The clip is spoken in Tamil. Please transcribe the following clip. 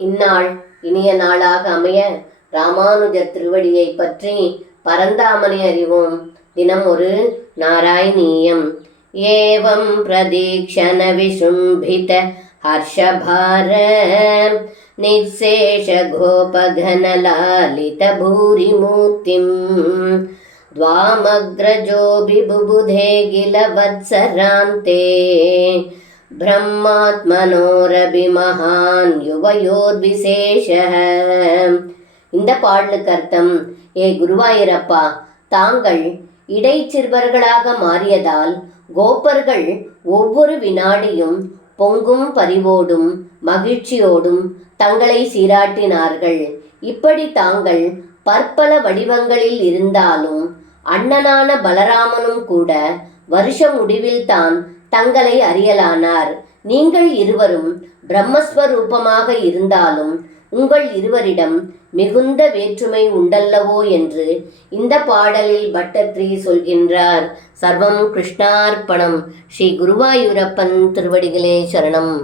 இந்நாள் இனிய நாளாக அமைய ராமானுஜர் திருவடியை பற்றி பரந்தாமனை அறிவோம். தினம் ஒரு நாராயணீயம். ஏவம் பிரதீக்ஷண விசும்பித ஹர்ஷபார நிசேஷ கோபகனலாலித பூரிமூர்த்திம் द्वामग्रजो बिबुबुधे किल वत्सरान्ते பிரம்மாத்மனோரபிமஹான் யுவயோத்விசேஷः. இந்த பாடலுக்கு அர்த்தம்: ஏ குருவாயூரப்பா, தாங்கள் இடைச்சிறுவர்களாக மாறியதால் கோப்பர்கள் ஒவ்வொரு வினாடியும் பொங்கும் பரிவோடும் மகிழ்ச்சியோடும் தங்களை சீராட்டினார்கள். இப்படி தாங்கள் பற்பல வடிவங்களில் இருந்தாலும் அண்ணனான பலராமனும் கூட வருஷ முடிவில் தான் தங்களை அறியலானார். நீங்கள் இருவரும் பிரம்மஸ்வரூபமாக இருந்தாலும் உங்கள் இருவரிடம் மிகுந்த வேற்றுமை உண்டல்லவோ என்று இந்த பாடலில் பட்டத்ரி சொல்கின்றார். சர்வம் கிருஷ்ணார்ப்பணம். ஸ்ரீ குருவாயூரப்பன் திருவடிகளே சரணம்.